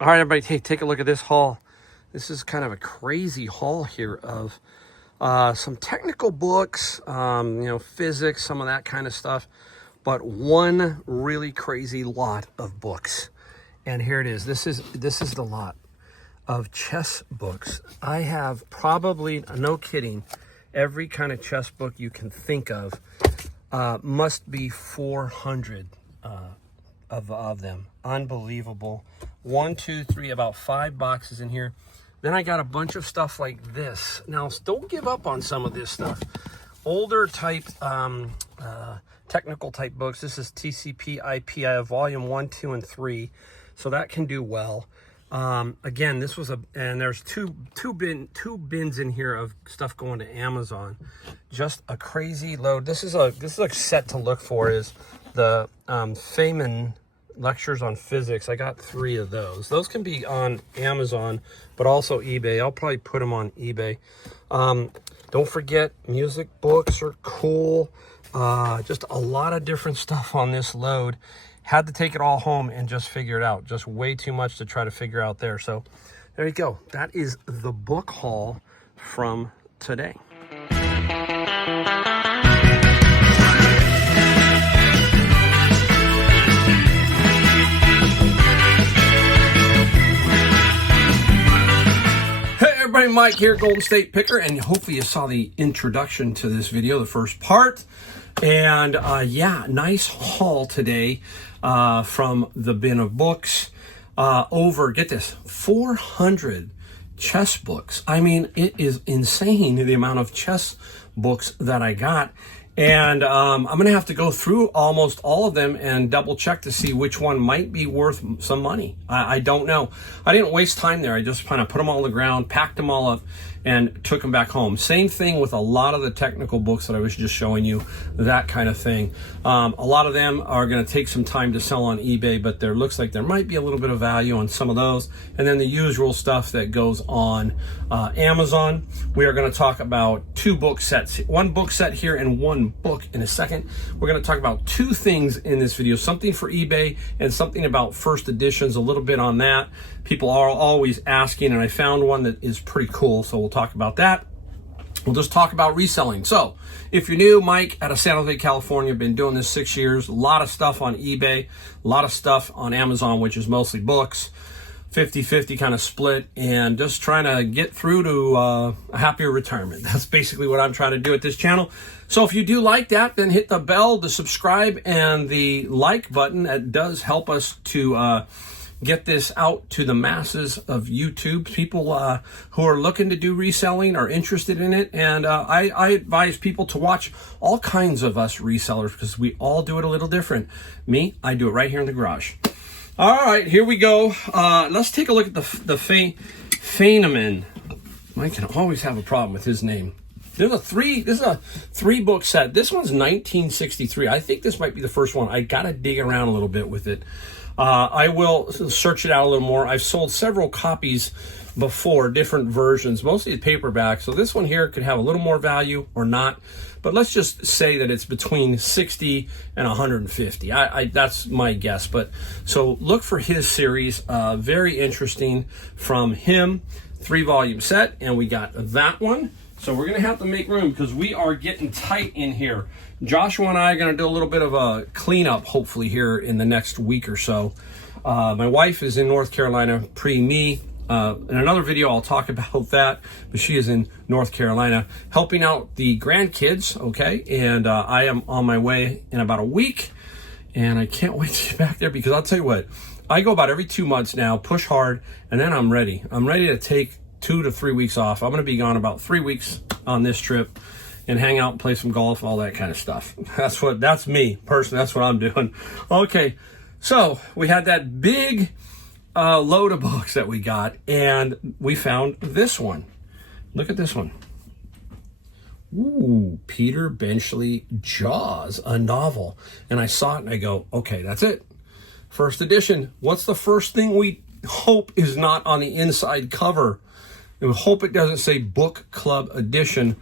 All right, everybody, take a look at this haul. This is kind of a crazy haul here of some technical books, physics, some of that kind of stuff, but one really crazy lot of books. And here it is. This is the lot of chess books. I have probably, no kidding, every kind of chess book you can think of. Must be 400 of them. Unbelievable. 1, 2, 3, about 5 boxes in here. Then I got a bunch of stuff like this. Now, don't give up on some of this stuff. Older type, technical type books. This is TCP IP. I have volume 1, 2, and 3. So that can do well. Again, this was and there's two bins in here of stuff going to Amazon. Just a crazy load. This is a set to look for is the Feynman lectures on physics. I got 3 of those. Those can be on Amazon, but also eBay. I'll probably put them on eBay. Don't forget, music books are cool. Just a lot of different stuff on this load. Had to take it all home and just figure it out. Just way too much to try to figure out there. So there you go. That is the book haul from today. Everybody, Mike here, Golden State Picker, and hopefully you saw the introduction to this video, the first part. And yeah, nice haul today from the bin of books. Over, get this, 400 chess books. I mean, it is insane the amount of chess books that I got. And I'm going to have to go through almost all of them and double check to see which one might be worth some money. I don't know. I didn't waste time there. I just kind of put them all on the ground, packed them all up, and took them back home. Same thing with a lot of the technical books that I was just showing you, that kind of thing. A lot of them are going to take some time to sell on eBay, but there looks like there might be a little bit of value on some of those. And then the usual stuff that goes on Amazon. We are going to talk about 2 book sets, 1 book set here and 1 book in a second. We're going to talk about 2 things in this video, something for eBay and something about first editions, a little bit on that. People are always asking, and I found one that is pretty cool, so we'll talk about that. We'll just talk about reselling. So if you're new, Mike out of San Jose, California, been doing this 6 years, a lot of stuff on eBay, a lot of stuff on Amazon, which is mostly books, 50-50 kind of split, and just trying to get through to a happier retirement. That's basically what I'm trying to do at this channel. So if you do like that, then hit the bell, the subscribe, and the like button. That does help us to get this out to the masses of YouTube. People who are looking to do reselling are interested in it. And I advise people to watch all kinds of us resellers because we all do it a little different. Me, I do it right here in the garage. All right, here we go. Let's take a look at the Feynman. I can always have a problem with his name. This is a 3 book set. This one's 1963. I think this might be the first one. I got to dig around a little bit with it. I will search it out a little more. I've sold several copies before, different versions, mostly the paperback. So this one here could have a little more value or not. But let's just say that it's between 60 and 150. That's my guess. But so look for his series. Very interesting from him. 3-volume set. And we got that one. So we're going to have to make room because we are getting tight in here. Joshua and I are going to do a little bit of a cleanup, hopefully, here in the next week or so. My wife is in North Carolina, me. In another video, I'll talk about that, but she is in North Carolina helping out the grandkids, okay? And I am on my way in about a week, and I can't wait to get back there because I'll tell you what, I go about every 2 months now, push hard, and then I'm ready. I'm ready to take 2 to 3 weeks off. I'm going to be gone about 3 weeks on this trip and hang out and play some golf, all that kind of stuff. That's me, personally. That's what I'm doing. Okay, so we had that big load of books that we got, and we found this one. Look at this one. Ooh, Peter Benchley, Jaws, a novel. And I saw it and I go, okay, that's it. First edition. What's the first thing we hope is not on the inside cover? And we hope it doesn't say book club edition.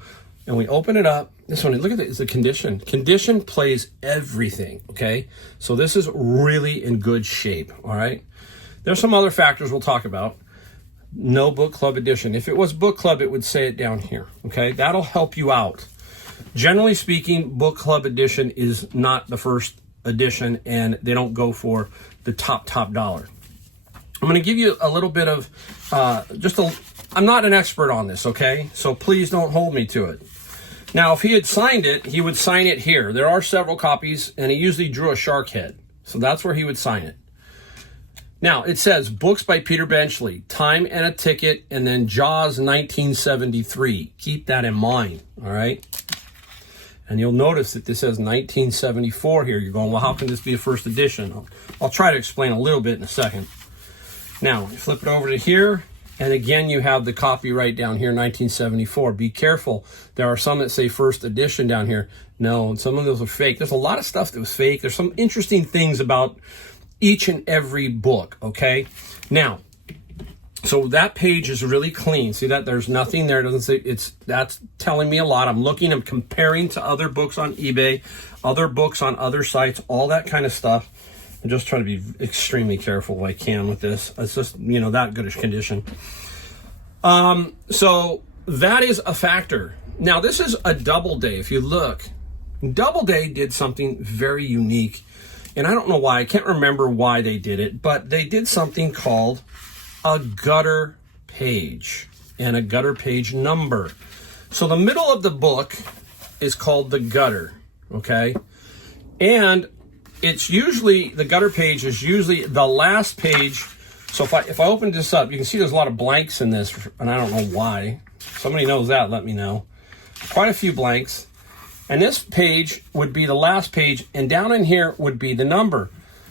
And we open it up. This one, look at it, it's the condition. Condition plays everything, okay? So this is really in good shape, all right? There's some other factors we'll talk about. No book club edition. If it was book club, it would say it down here, okay? That'll help you out. Generally speaking, book club edition is not the first edition, and they don't go for the top dollar. I'm going to give you a little bit of I'm not an expert on this, okay? So please don't hold me to it. Now, if he had signed it, he would sign it here. There are several copies, and he usually drew a shark head. So that's where he would sign it. Now, it says, books by Peter Benchley, time and a ticket, and then Jaws 1973. Keep that in mind, all right? And you'll notice that this says 1974 here. You're going, well, how can this be a first edition? I'll try to explain a little bit in a second. Now, you flip it over to here, and again, you have the copyright down here, 1974. Be careful. There are some that say first edition down here. No, and some of those are fake. There's a lot of stuff that was fake. There's some interesting things about each and every book, okay? Now, so that page is really clean. See that? There's nothing there. It doesn't say, that's telling me a lot. I'm comparing to other books on eBay, other books on other sites, all that kind of stuff. I'm just trying to be extremely careful if I can with this. It's just, that goodish condition. So that is a factor. Now, this is a Doubleday. If you look, Doubleday did something very unique. And I don't know why. I can't remember why they did it. But they did something called a gutter page and a gutter page number. So the middle of the book is called the gutter, okay? And it's usually, the gutter page is usually the last page. So if I open this up, you can see there's a lot of blanks in this, and I don't know why. If somebody knows that, let me know. Quite a few blanks. And this page would be the last page, and down in here would be the number.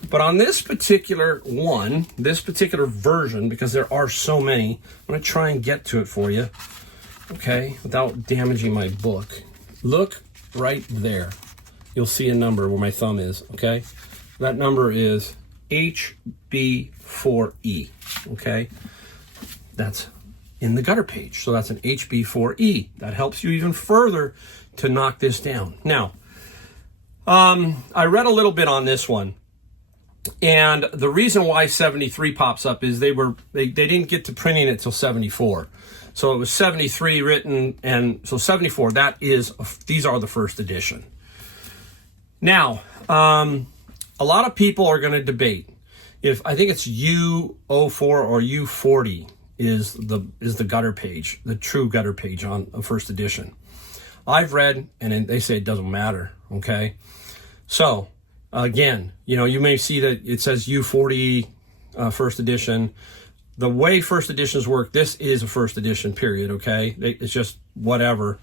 But on this particular one, this particular version, because there are so many, I'm going to try and get to it for you, okay, without damaging my book. Look right there. You'll see a number where my thumb is, okay? That number is HB4E, okay? That's in the gutter page. So that's an HB4E. That helps you even further to knock this down. Now, I read a little bit on this one. And the reason why 73 pops up is they didn't get to printing it till 74. So it was 73 written, and so 74, these are the first edition. Now, a lot of people are going to debate if, I think it's U04 or U40 is the gutter page, the true gutter page on a first edition. I've read, and they say it doesn't matter, okay? So, again, you may see that it says U40 first edition. The way first editions work, this is a first edition, period, okay? It's just whatever.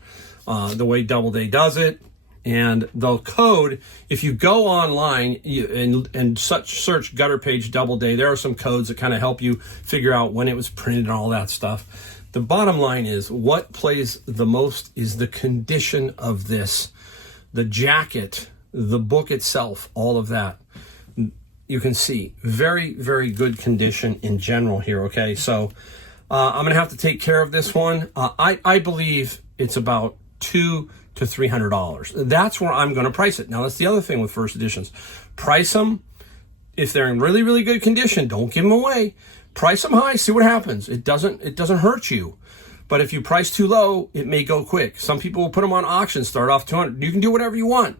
The way Doubleday does it. And the code, if you go online and search gutter page Doubleday, there are some codes that kind of help you figure out when it was printed and all that stuff. The bottom line is, what plays the most is the condition of this. The jacket, the book itself, all of that. You can see very, very good condition in general here, okay? So I'm going to have to take care of this one. I believe it's about $200 to $300. That's where I'm going to price it. Now, that's the other thing with first editions. Price them. If they're in really, really good condition, don't give them away. Price them high, see what happens. It doesn't hurt you. But if you price too low, it may go quick. Some people will put them on auction, start off $200. You can do whatever you want,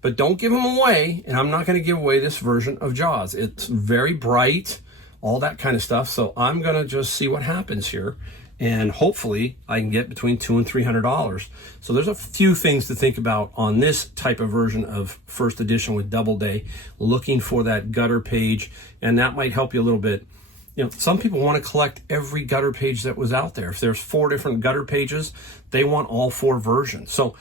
but don't give them away. And I'm not going to give away this version of Jaws. It's very bright, all that kind of stuff. So I'm going to just see what happens here. And hopefully I can get between $200 and $300. So there's a few things to think about on this type of version of first edition with Doubleday, looking for that gutter page, and that might help you a little bit. Some people want to collect every gutter page that was out there. If there's 4 different gutter pages, they want all 4 versions. So,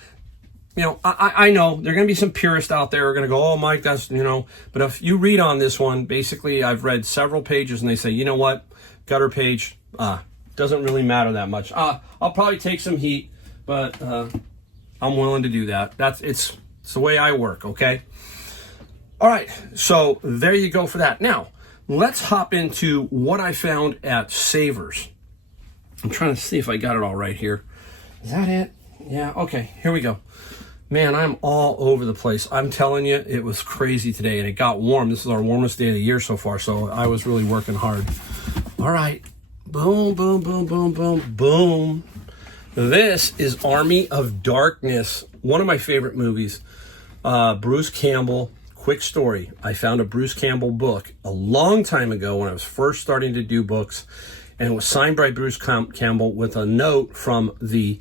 I know there are going to be some purists out there who are going to go, oh, Mike, that's, but if you read on this one, basically I've read several pages and they say, you know what, gutter page, doesn't really matter that much. I'll probably take some heat, but I'm willing to do that. It's the way I work, okay? All right, so there you go for that. Now, let's hop into what I found at Savers. I'm trying to see if I got it all right here. Is that it? Yeah, okay, here we go. Man, I'm all over the place. I'm telling you, it was crazy today, and it got warm. This is our warmest day of the year so far, so I was really working hard. All right. Boom, boom, boom, boom, boom, boom. This is Army of Darkness, one of my favorite movies. Bruce Campbell, quick story. I found a Bruce Campbell book a long time ago when I was first starting to do books, and it was signed by Bruce Campbell with a note from the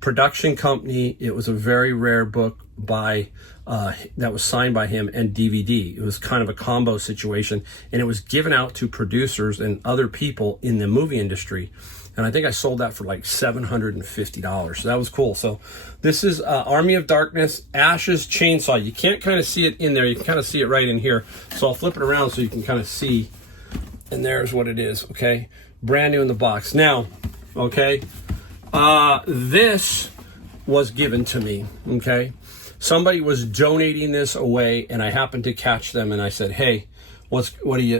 production company. It was a very rare book by that was signed by him, and DVD. It was kind of a combo situation, and it was given out to producers and other people in the movie industry. And I think I sold that for like $750. So that was cool. So this is Army of Darkness, Ash's Chainsaw. You can't kind of see it in there. You can kind of see it right in here. So I'll flip it around so you can kind of see. And there's what it is, okay? Brand new in the box. Now, okay, this was given to me, okay? Somebody was donating this away, and I happened to catch them, and I said, hey, what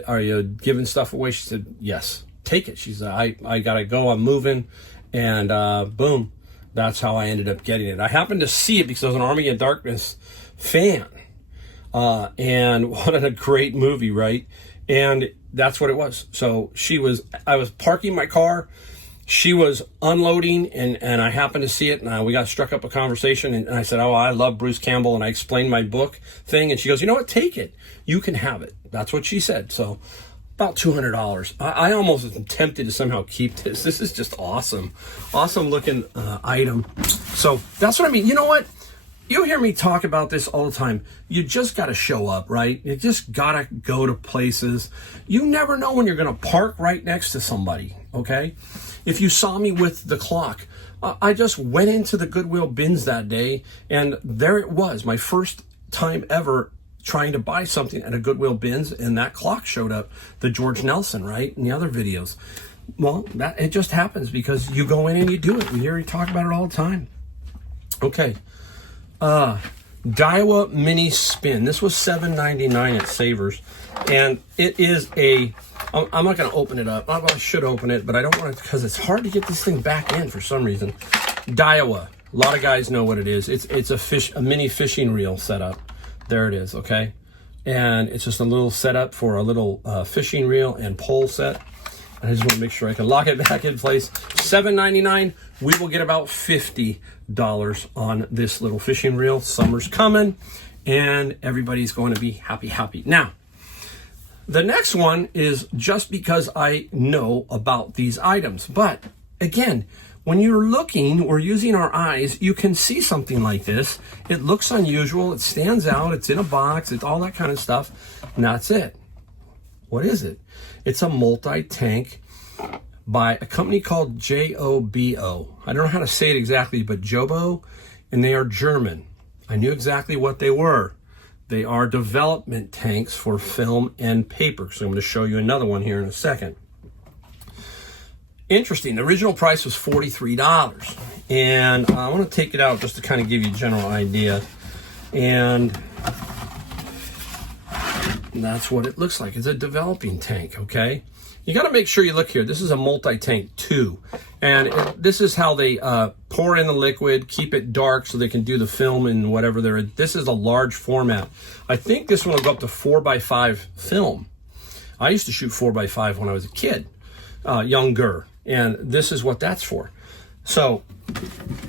are you giving stuff away? She said, yes, take it. She said, I gotta go, I'm moving, and boom, that's how I ended up getting it. I happened to see it because I was an Army of Darkness fan, and what a great movie, right? And that's what it was. So I was parking my car, she was unloading, and I happened to see it, and we got struck up a conversation, and I said, oh, I love Bruce Campbell, and I explained my book thing, and she goes, you know what, take it. You can have it. That's what she said. So about $200. I almost was tempted to somehow keep this. This is just awesome. Awesome looking item. So that's what I mean. You know what? You hear me talk about this all the time. You just got to show up, right? You just got to go to places. You never know when you're going to park right next to somebody, okay? If you saw me with the clock, I just went into the Goodwill bins that day, and there it was, my first time ever trying to buy something at a Goodwill bins, and that clock showed up, the George Nelson, right, and the other videos. Well, it just happens because you go in and you do it. We hear you talk about it all the time. Okay. Daiwa Mini Spin. This was $7.99 at Savers, and it is I'm not going to open it up. I should open it, but I don't want to because it's hard to get this thing back in for some reason. Daiwa. A lot of guys know what it is. It's a mini fishing reel setup. There it is, okay? And it's just a little setup for a little fishing reel and pole set. And I just want to make sure I can lock it back in place. $7.99. We will get about $50 on this little fishing reel. Summer's coming, and everybody's going to be happy. Now, the next one is just because I know about these items. But again, when you're looking or using our eyes, you can see something like this. It looks unusual. It stands out. It's in a box. It's all that kind of stuff. And that's it. What is it? It's a multi-tank by a company called Jobo. I don't know how to say it exactly, but Jobo, and they are German. I knew exactly what they were. They are development tanks for film and paper. So I'm going to show you another one here in a second. Interesting. The original price was $43. And I want to take it out just to kind of give you a general idea. And that's what it looks like. It's a developing tank, okay? You got to make sure you look here. This is a multi-tank 2. And this is how they pour in the liquid, keep it dark so they can do the film and whatever they're in. This is a large format. I think this one will go up to 4x5 film. I used to shoot 4x5 when I was a kid, younger. And this is what that's for. So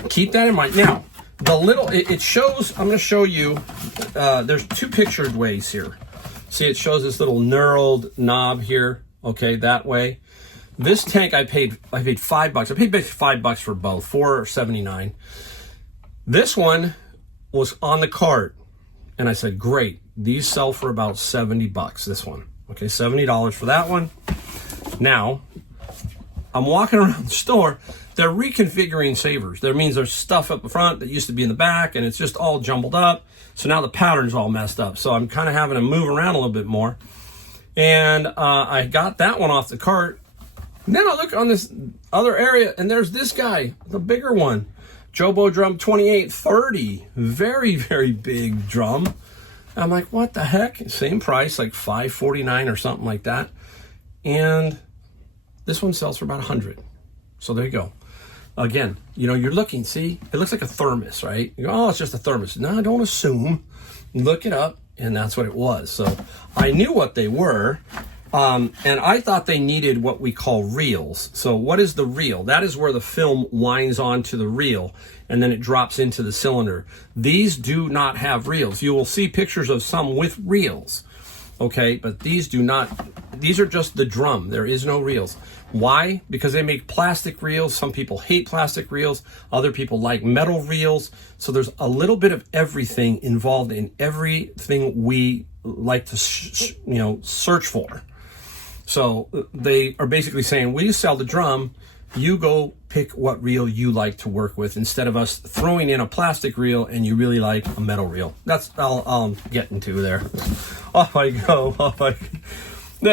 keep that in mind. Now, it shows, I'm going to show you, there's two pictured ways here. See, it shows this little knurled knob here. Okay, that way. This tank I paid $5. I paid basically $5 for both, $4.79. This one was on the cart, and I said, great. These sell for about $70. This one, okay, $70 for that one. Now, I'm walking around the store. They're reconfiguring Savers. That means there's stuff up the front that used to be in the back, and it's just all jumbled up. So now the pattern's all messed up. So I'm kind of having to move around a little bit more. And I got that one off the cart. Then I look on this other area, and there's this guy, the bigger one. Jobo drum 2830. Very, very big drum. I'm like, what the heck? Same price, like $5.49 or something like that. And this one sells for about $100. So there you go. again, you know, you're looking, see, it looks like a thermos, right? You go, oh, it's just a thermos. No, don't assume. Look it up, and that's what it was. So I knew what they were, and I thought they needed what we call reels. So what is the reel? That is where the film winds onto the reel, and then it drops into the cylinder. These do not have reels. You will see pictures of some with reels, okay? But these do not. These are just the drum. There is no reels. Why? Because they make plastic reels. Some people hate plastic reels. Other people like metal reels. So there's a little bit of everything involved in everything we like to, search for. So they are basically saying, we sell the drum. You go pick what reel you like to work with instead of us throwing in a plastic reel and you really like a metal reel. That's all I'm getting to there. Off I go.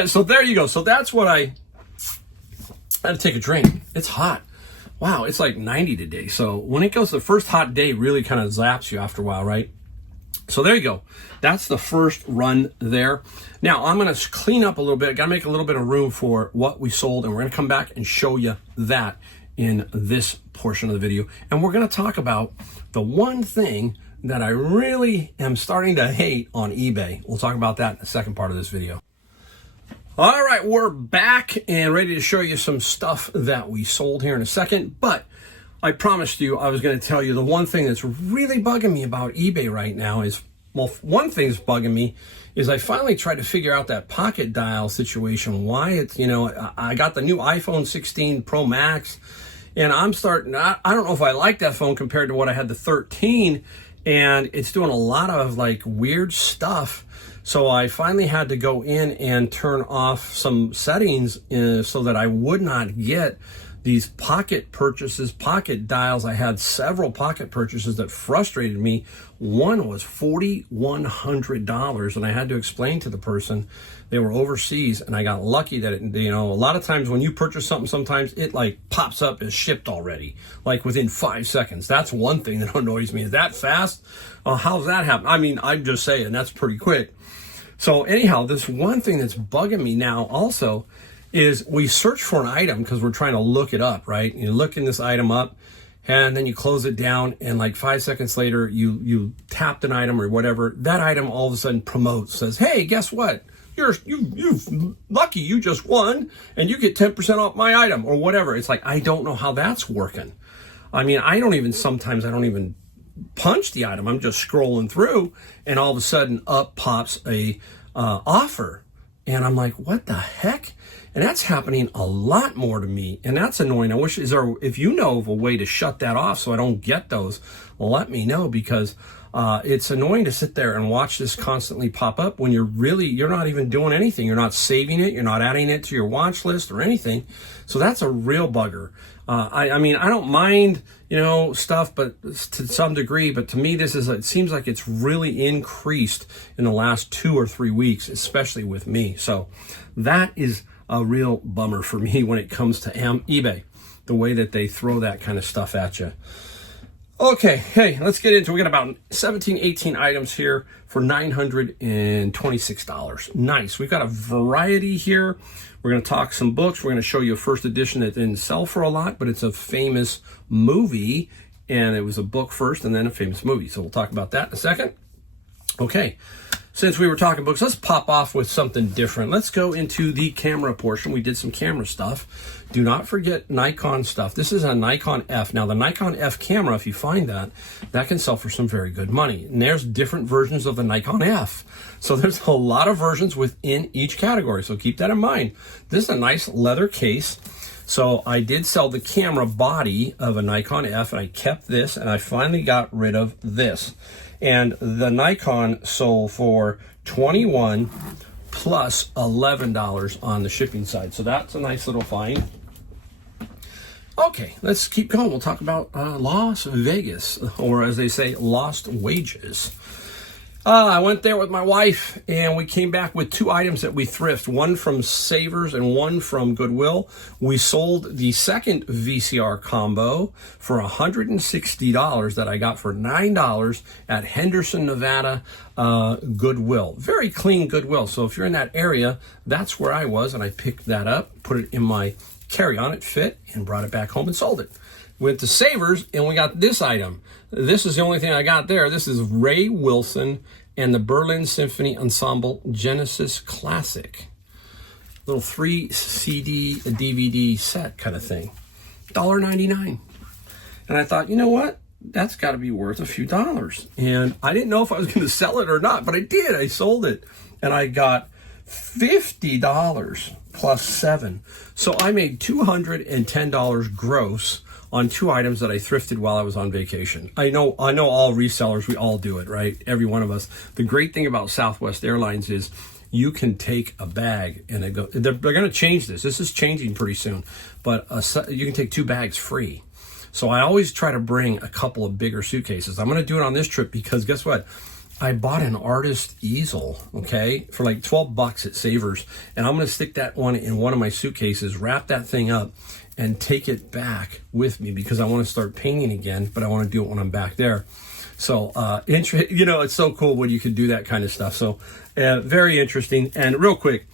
So there you go. So that's what I had to take a drink. It's hot. Wow, it's like 90 today. So when it goes, the first hot day really kind of zaps you after a while, right? So there you go. That's the first run there. Now I'm going to clean up a little bit. I got to make a little bit of room for what we sold, and we're going to come back and show you that in this portion of the video. And we're going to talk about the one thing that I really am starting to hate on eBay. We'll talk about that in the second part of this video. All right, we're back and ready to show you some stuff that we sold here in a second. But I promised you I was going to tell you the one thing that's really bugging me about eBay right now is, well, one thing's bugging me is I finally tried to figure out that pocket dial situation. Why it's, I got the new iPhone 16 Pro Max, and I'm starting, I don't know if I like that phone compared to what I had the 13, and it's doing a lot of like weird stuff. So I finally had to go in and turn off some settings so that I would not get these pocket purchases, pocket dials. I had several pocket purchases that frustrated me. One was $4,100, and I had to explain to the person they were overseas, and I got lucky that a lot of times when you purchase something, sometimes it like pops up as shipped already, like within 5 seconds. That's one thing that annoys me. Is that fast? How's that happen? I mean, I'm just saying that's pretty quick. So anyhow, this one thing that's bugging me now also is we search for an item because we're trying to look it up, right? You're looking this item up, and then you close it down, and like 5 seconds later, you tapped an item or whatever. That item all of a sudden promotes, says, "Hey, guess what? You're lucky, you just won, and you get 10% off my item," or whatever. It's like, I don't know how that's working. I mean, sometimes I don't even punch the item. I'm just scrolling through, and all of a sudden up pops a offer, and I'm like, what the heck? And that's happening a lot more to me, and that's annoying. I wish, if you know of a way to shut that off so I don't get those, let me know, because it's annoying to sit there and watch this constantly pop up when you're not even doing anything. You're not saving it. You're not adding it to your watch list or anything. So that's a real bugger. I mean, I don't mind, stuff, but to some degree, but to me, it seems like it's really increased in the last 2 or 3 weeks, especially with me. So that is a real bummer for me when it comes to eBay, the way that they throw that kind of stuff at you. Okay, hey, let's get into it. We got about 17, 18 items here for $926. Nice. We've got a variety here. We're going to talk some books. We're going to show you a first edition that didn't sell for a lot, but it's a famous movie, and it was a book first and then a famous movie. So we'll talk about that in a second. Okay, since we were talking books, let's pop off with something different. Let's go into the camera portion. We did some camera stuff. Do not forget Nikon stuff. This is a Nikon F. Now, the Nikon F camera, if you find that can sell for some very good money. And there's different versions of the Nikon F. So there's a lot of versions within each category. So keep that in mind. This is a nice leather case. So I did sell the camera body of a Nikon F, and I kept this, and I finally got rid of this. And the Nikon sold for $21 plus $11 on the shipping side. So that's a nice little find. Okay, let's keep going. We'll talk about Las Vegas, or as they say, lost wages. I went there with my wife, and we came back with 2 items that we thrift, one from Savers and one from Goodwill. We sold the second VCR combo for $160 that I got for $9 at Henderson, Nevada, Goodwill. Very clean Goodwill. So if you're in that area, that's where I was, and I picked that up. put it in my carry-on. It fit, and brought it back home and sold it. Went to Savers, and we got this item. This is the only thing I got there. This is Ray Wilson and the Berlin Symphony Ensemble Genesis Classic. Little 3 CD DVD set kind of thing. $1.99. And I thought, you know what? That's got to be worth a few dollars. And I didn't know if I was going to sell it or not, but I did. I sold it. And I got $50 plus 7. So I made $210 gross on 2 items that I thrifted while I was on vacation. I know all resellers, we all do it, right? Every one of us. The great thing about Southwest Airlines is you can take a bag, and they're going to change this. This is changing pretty soon, but you can take 2 bags free. So I always try to bring a couple of bigger suitcases. I'm going to do it on this trip because guess what? I bought an artist easel, okay, for like $12 at Savers, and I'm going to stick that one in one of my suitcases, wrap that thing up, and take it back with me because I want to start painting again, but I want to do it when I'm back there. So, it's so cool when you can do that kind of stuff. So, very interesting. And real quick,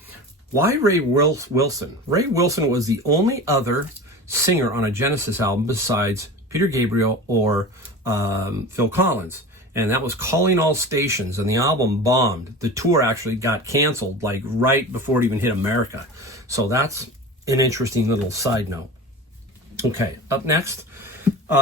why Ray Wilson? Ray Wilson was the only other singer on a Genesis album besides Peter Gabriel or Phil Collins. And that was Calling All Stations, and the album bombed. The tour actually got canceled like right before it even hit America. So that's an interesting little side note. Okay, up next,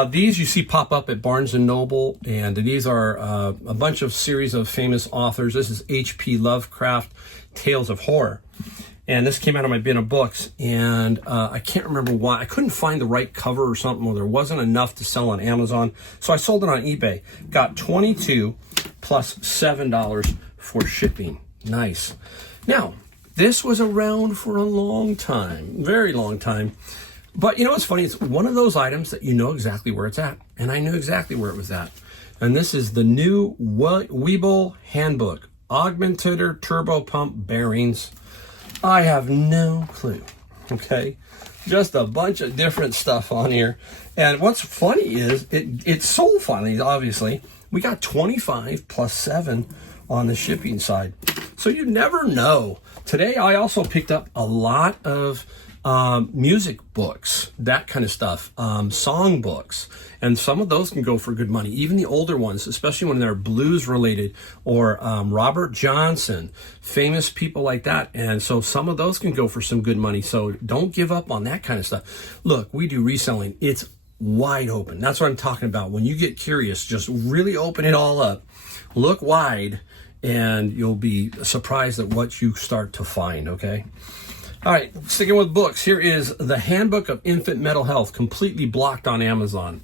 these you see pop up at Barnes & Noble, and these are a bunch of series of famous authors. This is H.P. Lovecraft, Tales of Horror. And this came out of my bin of books, and I can't remember why. I couldn't find the right cover or something, or there wasn't enough to sell on Amazon. So I sold it on eBay. Got $22 plus $7 for shipping. Nice. Now, this was around for a long time, very long time. But you know what's funny? It's one of those items that you know exactly where it's at. And I knew exactly where it was at. And this is the new Weeble Handbook. Augmentator Turbo Pump Bearings. I have no clue, okay? Just a bunch of different stuff on here. And what's funny is it sold finally, obviously. We got 25 plus 7 on the shipping side. So you never know. Today, I also picked up a lot of music books, that kind of stuff, song books. And some of those can go for good money, even the older ones, especially when they're blues related or Robert Johnson, famous people like that. And so some of those can go for some good money. So don't give up on that kind of stuff. Look, we do reselling. It's wide open. That's what I'm talking about. When you get curious, just really open it all up, look wide, and you'll be surprised at what you start to find, okay? All right, sticking with books, here is The Handbook of Infant Mental Health, completely blocked on Amazon.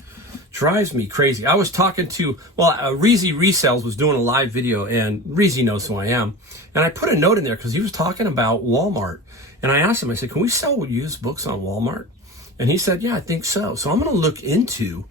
Drives me crazy. I was talking to, Reezy Resells was doing a live video, and Reezy knows who I am. And I put a note in there because he was talking about Walmart. And I asked him, I said, can we sell used books on Walmart? And he said, yeah, I think so. So I'm going to look into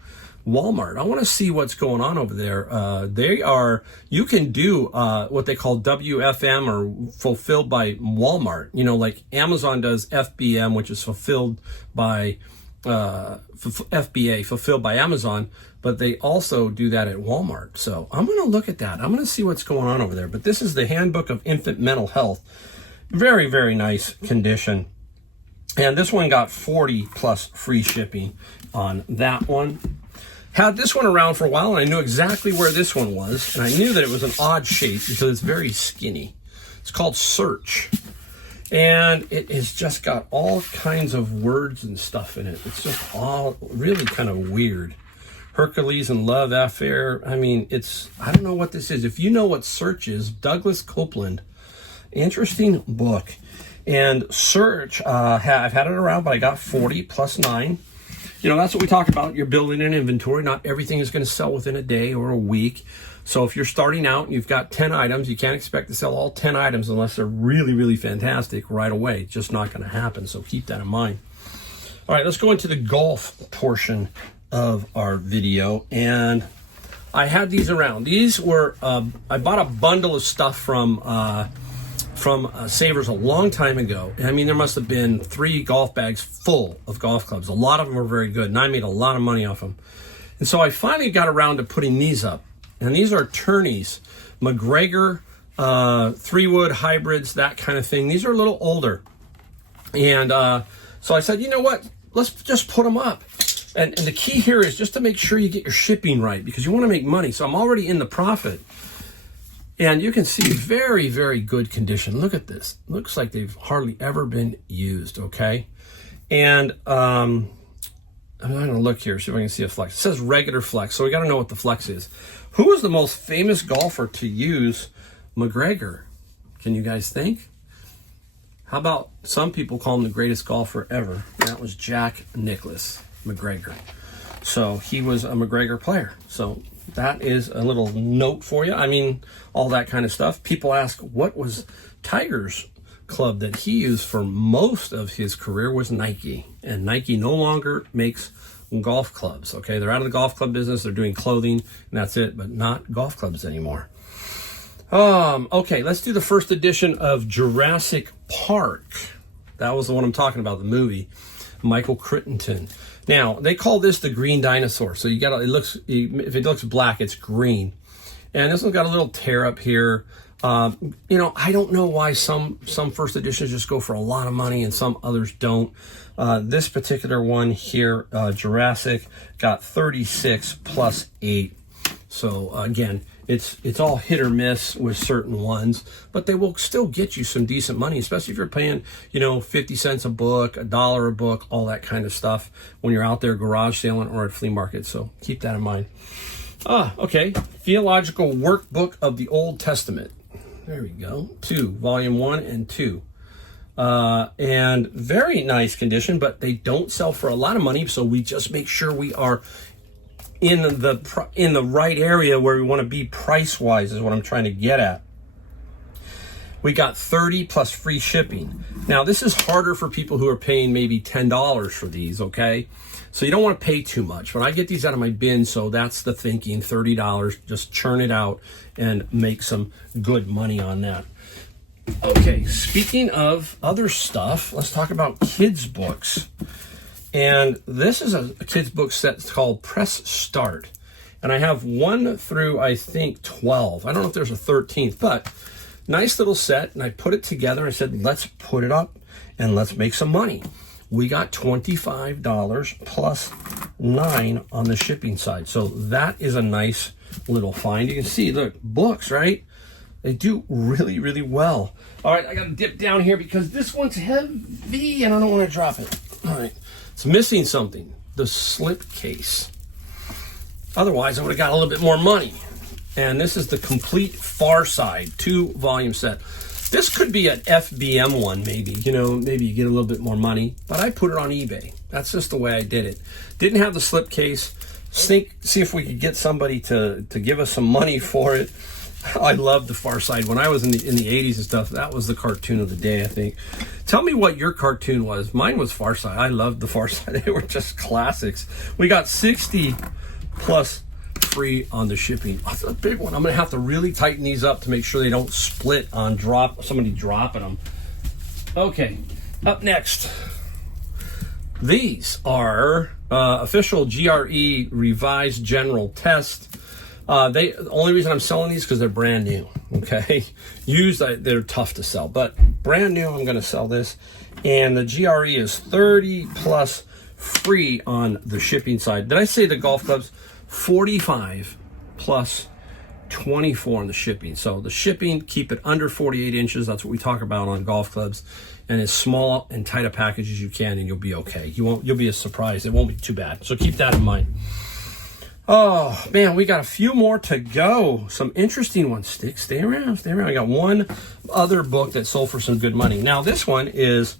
Walmart. I want to see what's going on over there. You can do what they call WFM or fulfilled by Walmart. You know, like Amazon does FBM, which is fulfilled by FBA, fulfilled by Amazon, but they also do that at Walmart. So I'm going to look at that. I'm going to see what's going on over there. But this is the Handbook of Infant Mental Health. Very, very nice condition. And this one got 40 plus free shipping on that one. Had this one around for a while, and I knew exactly where this one was. And I knew that it was an odd shape because it's very skinny. It's called Search. And it has just got all kinds of words and stuff in it. It's just all really kind of weird. Hercules and Love Affair. I mean, I don't know what this is. If you know what Search is, Douglas Copeland. Interesting book. And Search, I've had it around, but I got 40 plus 9. You know, that's what we talk about. You're building an inventory. Not everything is going to sell within a day or a week. So if you're starting out and you've got 10 items, you can't expect to sell all 10 items unless they're really, really fantastic right away. It's just not going to happen. So keep that in mind. All right, let's go into the golf portion of our video. And I had these around. These were, I bought a bundle of stuff from Savers a long time ago. I mean, there must have been 3 golf bags full of golf clubs. A lot of them were very good, and I made a lot of money off them. And so I finally got around to putting these up. And these are tourneys, McGregor, 3-wood hybrids, that kind of thing. These are a little older. And so I said, you know what? Let's just put them up. And the key here is just to make sure you get your shipping right, because you want to make money. So I'm already in the profit. And you can see very, very good condition. Look at this. Looks like they've hardly ever been used, okay? And I'm going to look here, see if I can see a flex. It says regular flex, so we got to know what the flex is. Who was the most famous golfer to use McGregor? Can you guys think? How about some people call him the greatest golfer ever? That was Jack Nicklaus McGregor. So he was a McGregor player. So that is a little note for you. I mean, all that kind of stuff. People ask, what was Tiger's club that he used for most of his career? Was Nike. And Nike no longer makes golf clubs. Okay, they're out of the golf club business. They're doing clothing, and that's it, but not golf clubs anymore. Okay, let's do the first edition of Jurassic Park. That was the one I'm talking about, the movie. Michael Crichton. Now, they call this the green dinosaur. So you got it looks, if it looks black, it's green. And this one's got a little tear up here. You know, I don't know why some first editions just go for a lot of money and some others don't. This particular one here, Jurassic, got 36 plus 8. So again, it's all hit or miss with certain ones, but they will still get you some decent money, especially if you're paying, you know, 50 cents a book, $1 a book, all that kind of stuff when you're out there garage selling or at flea market. So keep that in mind. Okay. Theological Workbook of the Old Testament. There we go. 2, volume 1 and 2. And very nice condition, but they don't sell for a lot of money. So we just make sure we are in the right area where we want to be price-wise is what I'm trying to get at. We got 30 plus free shipping. Now, this is harder for people who are paying maybe $10 for these, okay? So you don't want to pay too much. When I get these out of my bin, so that's the thinking, $30, just churn it out and make some good money on that. Okay, speaking of other stuff, let's talk about kids' books. And this is a kid's book set called Press Start. And I have 1 through, I think, 12. I don't know if there's a 13th, but nice little set. And I put it together. I said, let's put it up and let's make some money. We got $25 plus 9 on the shipping side. So that is a nice little find. You can see, look, books, right? They do really, really well. All right, I got to dip down here because this one's heavy and I don't want to drop it. All right. It's missing something, the slip case. Otherwise, I would have got a little bit more money. And this is the complete Far Side 2 volume set. This could be an FBM one, maybe. You know, maybe you get a little bit more money. But I put it on eBay. That's just the way I did it. Didn't have the slip case. See if we could get somebody to give us some money for it. I love the Far Side. When I was in the 80s and stuff, that was the cartoon of the day, I think. Tell me what your cartoon was. Mine was Far Side. I loved the Far Side. They were just classics. We got 60 plus free on the shipping. That's a big one. I'm going to have to really tighten these up to make sure they don't split on somebody dropping them. Okay, up next. These are official GRE revised general test. The only reason I'm selling these because they're brand new. Okay, used they're tough to sell, but brand new I'm going to sell this, and the GRE is 30 plus free on the shipping side. Did I say the golf clubs? 45 plus 24 on the shipping. So the shipping, keep it under 48 inches. That's what we talk about on golf clubs, and as small and tight a package as you can, and you'll be okay. You'll be surprised. It won't be too bad. So keep that in mind. Oh, man, we got a few more to go. Some interesting ones. Stay around. I got one other book that sold for some good money. Now, this one is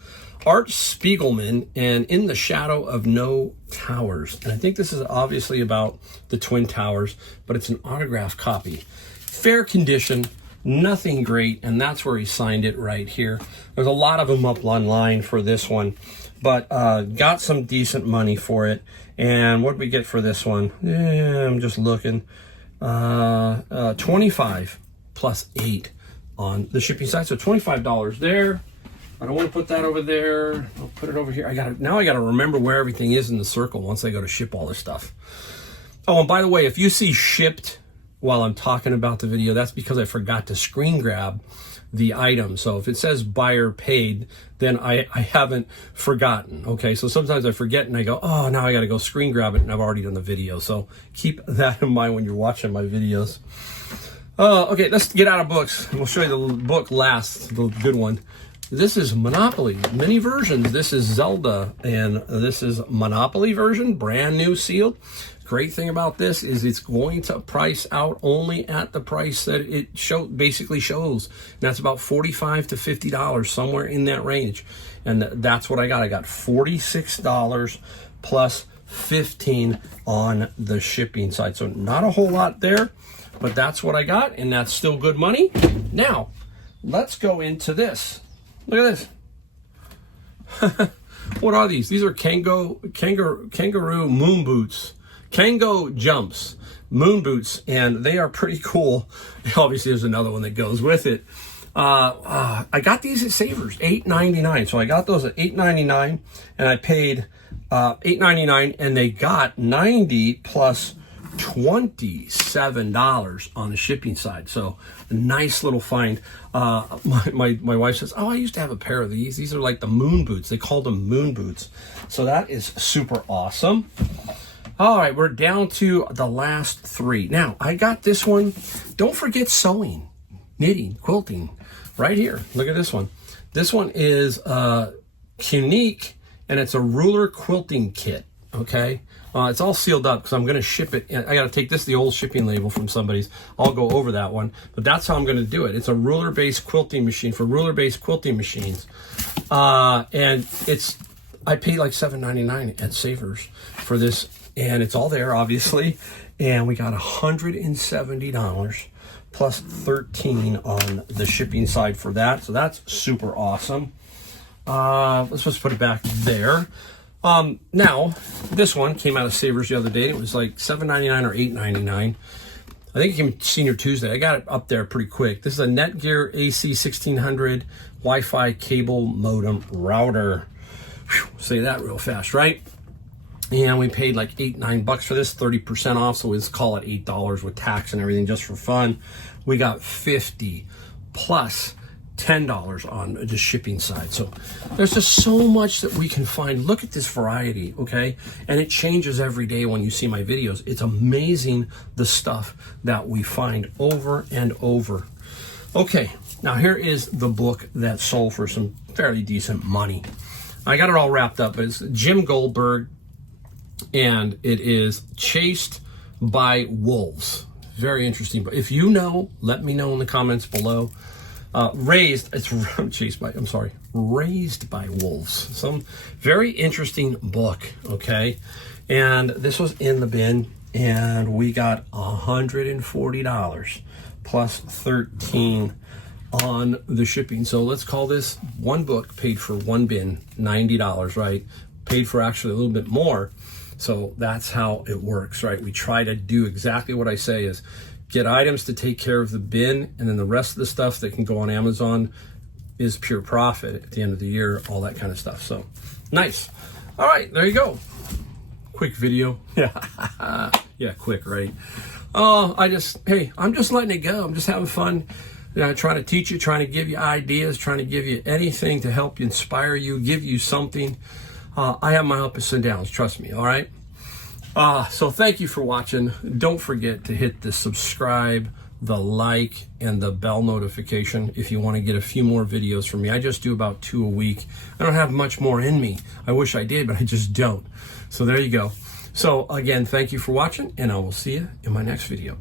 Art Spiegelman and In the Shadow of No Towers. And I think this is obviously about the Twin Towers, but it's an autographed copy. Fair condition, nothing great, and that's where he signed it right here. There's a lot of them up online for this one, but got some decent money for it. And what did we get for this one? I'm just looking. 25 plus 8 on the shipping side. So $25 there. I don't want to put that over there. I'll put it over here. Now I got to remember where everything is in the circle once I go to ship all this stuff. Oh, and by the way, if you see shipped while I'm talking about the video, that's because I forgot to screen grab the item. So if it says buyer paid, then I haven't forgotten. Okay, so sometimes I forget and I go, oh, now I got to go screen grab it, and I've already done the video. So keep that in mind when you're watching my videos. Okay, let's get out of books. We'll show you the book last, the good one. This is Monopoly, mini versions. This is Zelda, and this is Monopoly version, brand new sealed. Great thing about this is it's going to price out only at the price that it basically shows. And that's about $45 to $50, somewhere in that range. And that's what I got. I got $46 plus $15 on the shipping side. So not a whole lot there, but that's what I got, and that's still good money. Now, let's go into this. Look at this. What are these? These are kangaroo moon boots. Kango jumps, moon boots, and they are pretty cool. Obviously, there's another one that goes with it. I got these at Savers, $8.99. So I got those at $8.99, and I paid $8.99, and they got $90 plus $27 on the shipping side. So a nice little find. My wife says, oh, I used to have a pair of these. These are like the moon boots. They called them moon boots. So that is super awesome. All right, we're down to the last three. Now, I got this one. Don't forget sewing, knitting, quilting right here. Look at this one. This one is unique, and it's a ruler quilting kit, okay? It's all sealed up because I'm going to ship it. I got to take this, the old shipping label from somebody's. I'll go over that one, but that's how I'm going to do it. It's a ruler-based quilting machine for ruler-based quilting machines. And I paid like $7.99 at Savers for this, and it's all there, obviously. And we got $170 plus $13 on the shipping side for that. So that's super awesome. Let's just put it back there. Now, this one came out of Savers the other day. It was like $7.99 or $8.99. I think it came Senior Tuesday. I got it up there pretty quick. This is a Netgear AC 1600 Wi-Fi cable modem router. Whew, say that real fast, right? And we paid like $8-9 for this, 30% off. So let's call it $8 with tax and everything just for fun. We got $50 plus $10 on the shipping side. So there's just so much that we can find. Look at this variety, okay? And it changes every day when you see my videos. It's amazing the stuff that we find over and over. Okay, now here is the book that sold for some fairly decent money. I got it all wrapped up, but it's Jim Goldberg, and it is Chased by Wolves. Very interesting. But if you know, let me know in the comments below. Raised by Wolves. Some very interesting book, okay? And this was in the bin, and we got $140 plus $13 on the shipping. So let's call this one book paid for one bin, $90, right? Paid for actually a little bit more. So that's how it works, right? We try to do exactly what I say is get items to take care of the bin, and then the rest of the stuff that can go on Amazon is pure profit at the end of the year, all that kind of stuff. So nice. All right, there you go. Quick video. Yeah, quick, right? I'm just letting it go. I'm just having fun. Trying to teach you, trying to give you ideas, trying to give you anything to help you, inspire you, give you something. I have my ups and downs, trust me, all right? So thank you for watching. Don't forget to hit the subscribe, the like, and the bell notification if you want to get a few more videos from me. I just do about 2 a week. I don't have much more in me. I wish I did, but I just don't. So there you go. So again, thank you for watching, and I will see you in my next video.